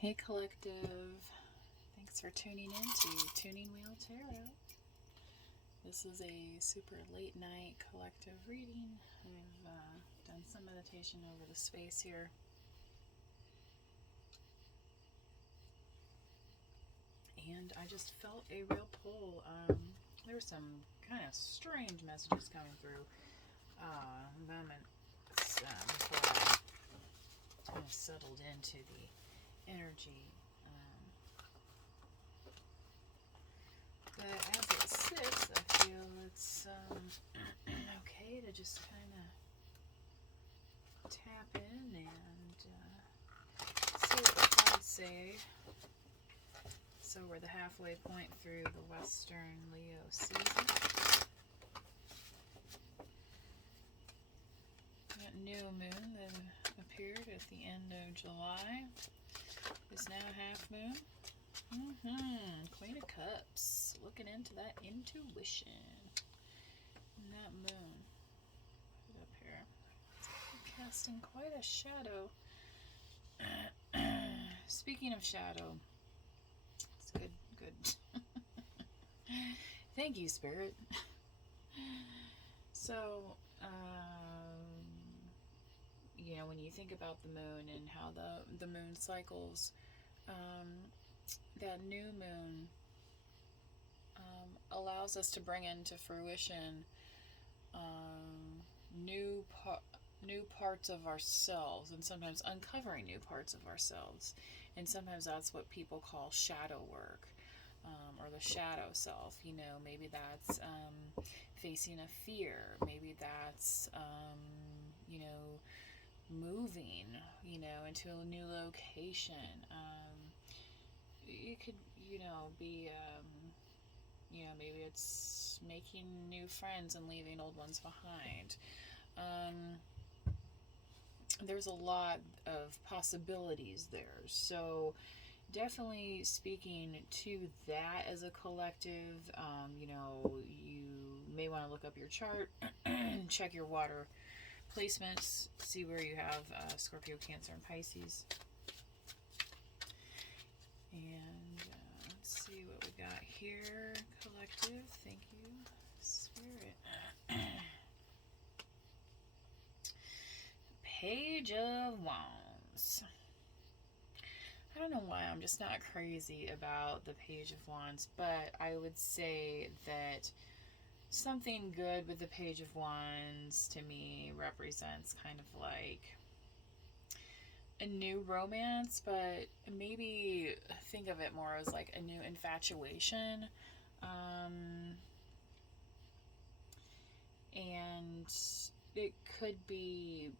Hey collective, thanks for tuning in to Tuning Wheel Tarot. This is a super late night collective reading. I've done some meditation over the space here. And I just felt a real pull. There were some kind of strange messages coming through moments before I kind of settled into the energy. But as it sits, I feel it's okay to just kind of tap in and see what the cards say. So we're the halfway point through the Western Leo season. That new moon that appeared at the end of July is now half moon. Queen of Cups, looking into that intuition. And that moon. Put it up here. It's casting quite a shadow. Speaking of shadow, it's good. Thank you, Spirit. So, when you think about the moon and how the moon cycles, that new moon allows us to bring into fruition new parts of ourselves, and sometimes uncovering new parts of ourselves. And sometimes that's what people call shadow work, or the shadow self. Maybe that's facing a fear. Maybe that's moving into a new location. It could be maybe it's making new friends and leaving old ones behind. There's a lot of possibilities there. So definitely speaking to that as a collective. You may want to look up your chart, check your water placements, see where you have Scorpio, Cancer, and Pisces. And let's see what we got here, collective. Thank you, Spirit. Page of Wands. I don't know why I'm just not crazy about the Page of Wands, but I would say that something good with the Page of Wands to me represents kind of like a new romance, but maybe think of it more as like a new infatuation. And it could be,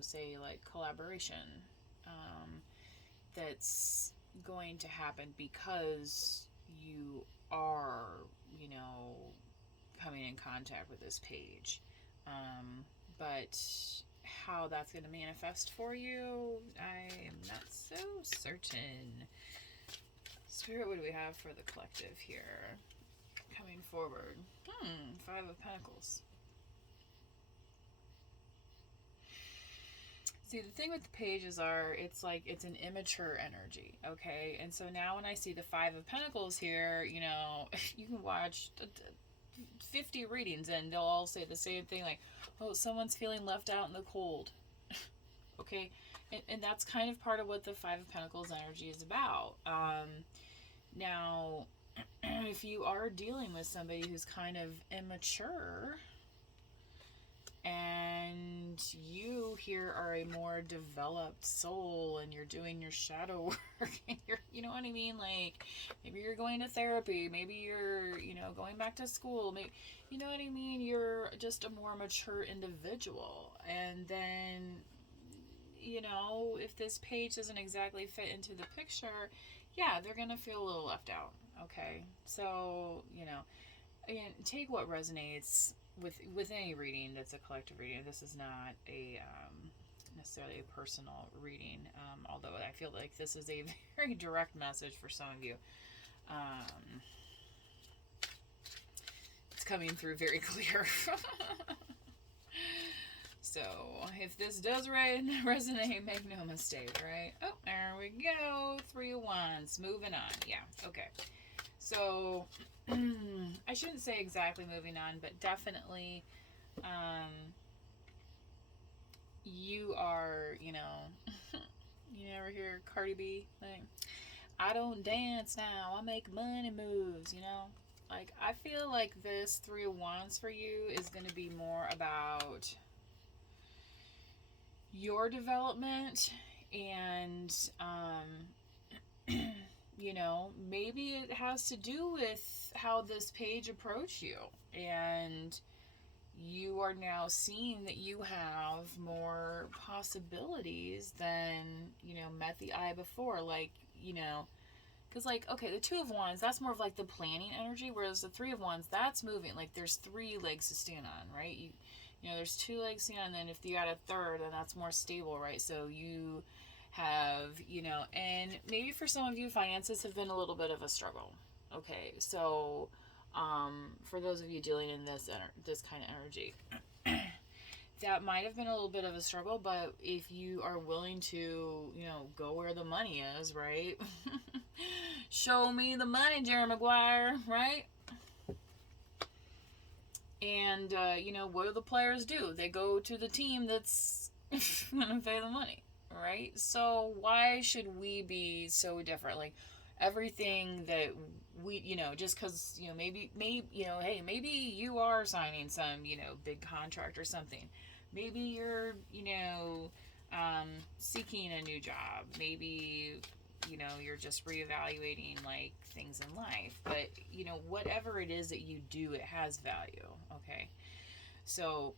say like collaboration that's going to happen because you are, coming in contact with this page. But how that's going to manifest for you, I am not so certain. Spirit, what do we have for the collective here? Coming forward. Five of Pentacles. See, the thing with the pages it's like it's an immature energy, okay? And so now when I see the Five of Pentacles here, you can watch 50 readings and they'll all say the same thing, like, oh, someone's feeling left out in the cold. Okay? And that's kind of part of what the Five of Pentacles energy is about. Now, if you are dealing with somebody who's kind of immature, and you here are a more developed soul and you're doing your shadow work and you're, you know what I mean? Like, maybe you're going to therapy, maybe you're, going back to school, maybe, you know what I mean? You're just a more mature individual. And then, if this page doesn't exactly fit into the picture, yeah, they're going to feel a little left out. Okay. So, again, take what resonates with any reading that's a collective reading. This is not a necessarily a personal reading, although I feel like this is a very direct message for some of you. It's coming through very clear. So So, if this does resonate, make no mistake, right? Oh, there we go. 3 of Wands. Moving on. Yeah, okay. So, I shouldn't say exactly moving on, but definitely, you are, you never hear Cardi B, like, I don't dance now, I make money moves, Like, I feel like this 3 of Wands for you is going to be more about your development and, maybe it has to do with how this page approached you. And you are now seeing that you have more possibilities than, met the eye before. Like, because, like, okay, the 2 of Wands, that's more of like the planning energy, whereas the 3 of Wands, that's moving. Like, there's 3 legs to stand on, right? There's 2 legs to stand on, and then if you add a third, then that's more stable, right? So you have, and maybe for some of you, finances have been a little bit of a struggle. Okay, so for those of you dealing in this kind of energy, that might have been a little bit of a struggle, but if you are willing to, go where the money is, right? Show me the money, Jerry Maguire, right? And, what do the players do? They go to the team that's going to pay the money, right? So why should we be so different? Like, everything that we, just because, maybe, hey, maybe you are signing some, big contract or something. Maybe you're, seeking a new job. Maybe, you're just reevaluating, like, things in life. But, whatever it is that you do, it has value, okay? So,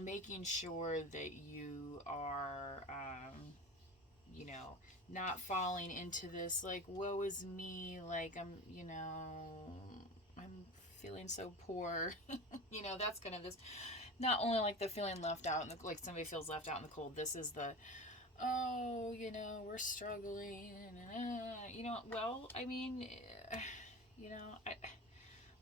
making sure that you are, not falling into this, like, woe is me, like, I'm feeling so poor. That's kind of this, not only like the feeling left out, like somebody feels left out in the cold. This is the, oh, we're struggling. Well, I mean,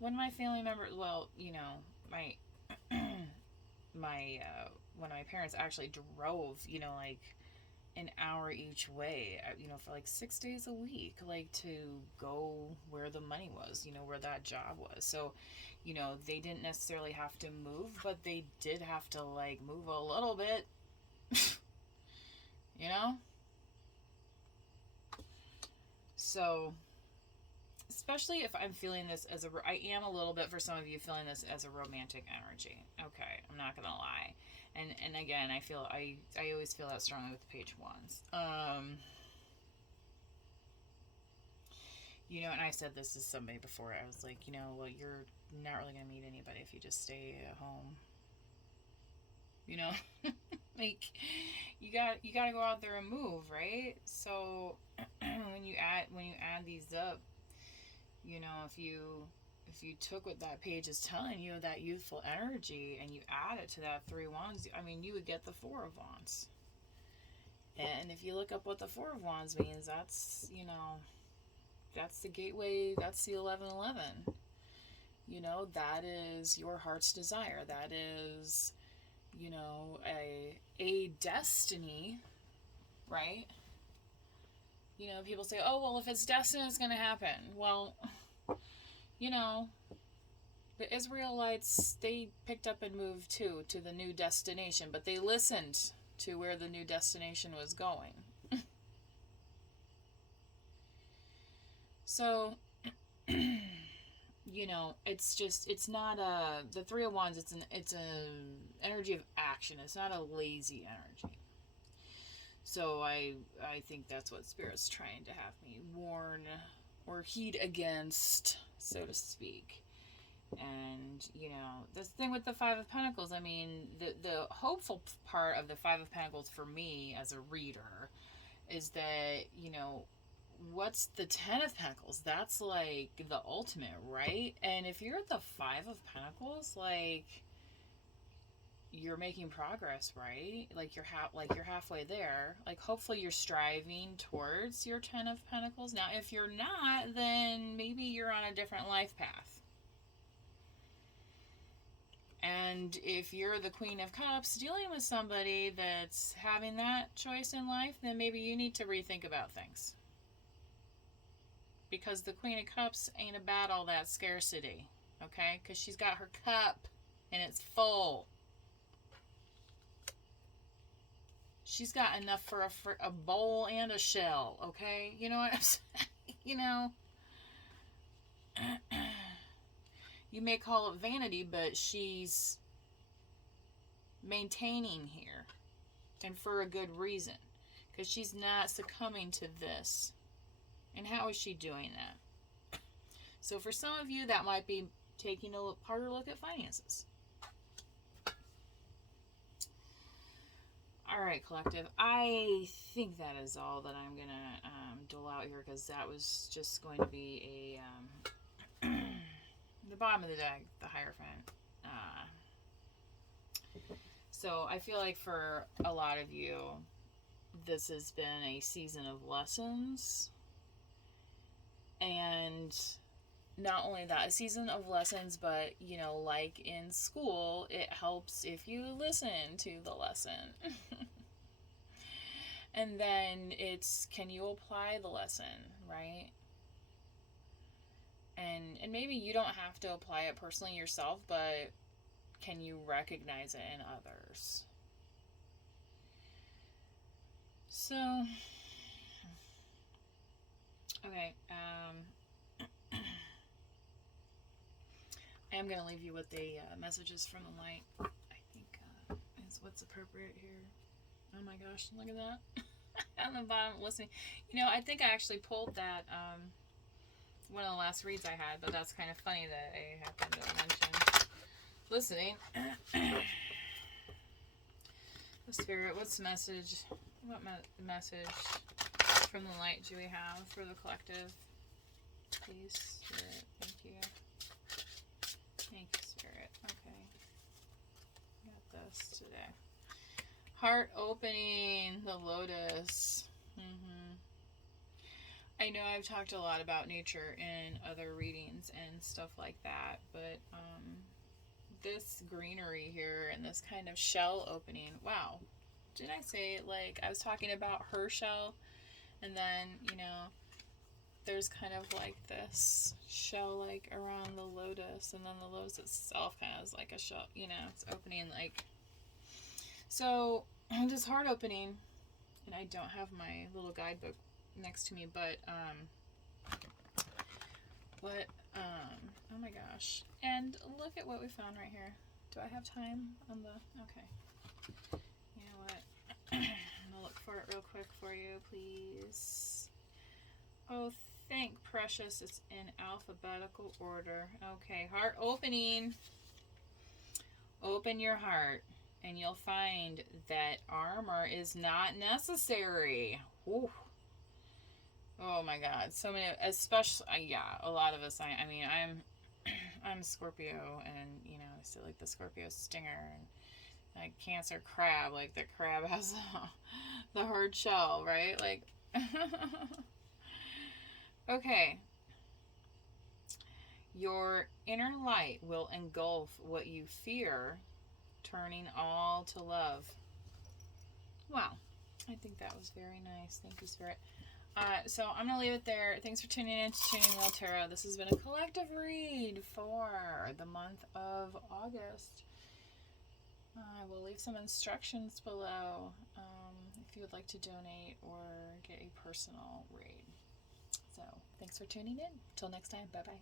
one of my family members, well, my, one of my parents actually drove, like, an hour each way, for like 6 days a week, like, to go where the money was, where that job was. So, they didn't necessarily have to move, but they did have to, like, move a little bit, So, especially if I'm feeling this as I am a little bit, for some of you, feeling this as a romantic energy. Okay, I'm not gonna lie. And again, I always feel that strongly with the Page of Wands. And I said this to somebody before. I was like, well, you're not really gonna meet anybody if you just stay at home. Like, you gotta go out there and move, right? So when you add these up, if you took what that page is telling you, that youthful energy, and you add it to that 3 of Wands, I mean, you would get the 4 of Wands. And if you look up what the 4 of Wands means, that's, that's the gateway, that's the 1111. That is your heart's desire. That is, a destiny, right? People say, oh, well, if it's destined, it's going to happen. Well, the Israelites, they picked up and moved too, to the new destination, but they listened to where the new destination was going. So, it's not the 3 of Wands, it's an energy of action. It's not a lazy energy. So I think that's what Spirit's trying to have me warn or heed against, so to speak. And, this thing with the 5 of Pentacles, I mean, the hopeful part of the 5 of Pentacles for me as a reader is that, what's the 10 of Pentacles? That's like the ultimate, right? And if you're at the 5 of Pentacles, like, you're making progress, right? Like, you're halfway there. Like, hopefully you're striving towards your 10 of Pentacles. Now, if you're not, then maybe you're on a different life path. And if you're the Queen of Cups dealing with somebody that's having that choice in life, then maybe you need to rethink about things. Because the Queen of Cups ain't about all that scarcity, okay? Because she's got her cup and it's full. She's got enough for a bowl and a shell, okay? You know what I'm saying? You know? You may call it vanity, but she's maintaining here. And for a good reason. Because she's not succumbing to this. And how is she doing that? So for some of you, that might be taking a harder look at finances. All right, collective. I think that is all that I'm going to dole out here, because that was just going to be a the bottom of the deck, the Hierophant. So I feel like for a lot of you, this has been a season of lessons. And not only that, a season of lessons, but, you know, like in school, it helps if you listen to the lesson. And then it's, can you apply the lesson, right? And maybe you don't have to apply it personally yourself, but can you recognize it in others? So, okay, I am going to leave you with the messages from the light. I think is what's appropriate here. Oh my gosh, look at that. On the bottom, listening. You know, I think I actually pulled that one of the last reads I had, but that's kind of funny that I happened to mention listening. The Spirit, what's the message? What message from the light do we have for the collective? Please, Spirit, thank you. Thank you, Spirit. Okay. Got this today. Heart opening, the lotus. I know I've talked a lot about nature in other readings and stuff like that, but this greenery here and this kind of shell opening, wow. Did I say, like, I was talking about her shell, and then, you know, there's kind of like this shell, like, around the lotus, and then the lotus itself kind of is like a shell, you know, it's opening, like, so, this heart opening, and I don't have my little guidebook next to me, but, oh my gosh, and look at what we found right here. Do I have time on the, okay, you know what, I'm gonna look for it real quick for you, please. Oh, thank precious, it's in alphabetical order. Okay, heart opening. Open your heart, and you'll find that armor is not necessary. Ooh. Oh my God, so many, especially, yeah, a lot of us, I mean, I'm Scorpio, and, you know, I still like the Scorpio stinger, and like Cancer crab, like the crab has the hard shell, right? Like, okay. Your inner light will engulf what you fear, turning all to love. Wow. I think that was very nice. Thank you, Spirit. So I'm going to leave it there. Thanks for tuning in to Tuning Well Tarot. This has been a collective read for the month of August. I will leave some instructions below if you would like to donate or get a personal read. So thanks for tuning in. Till next time. Bye-bye.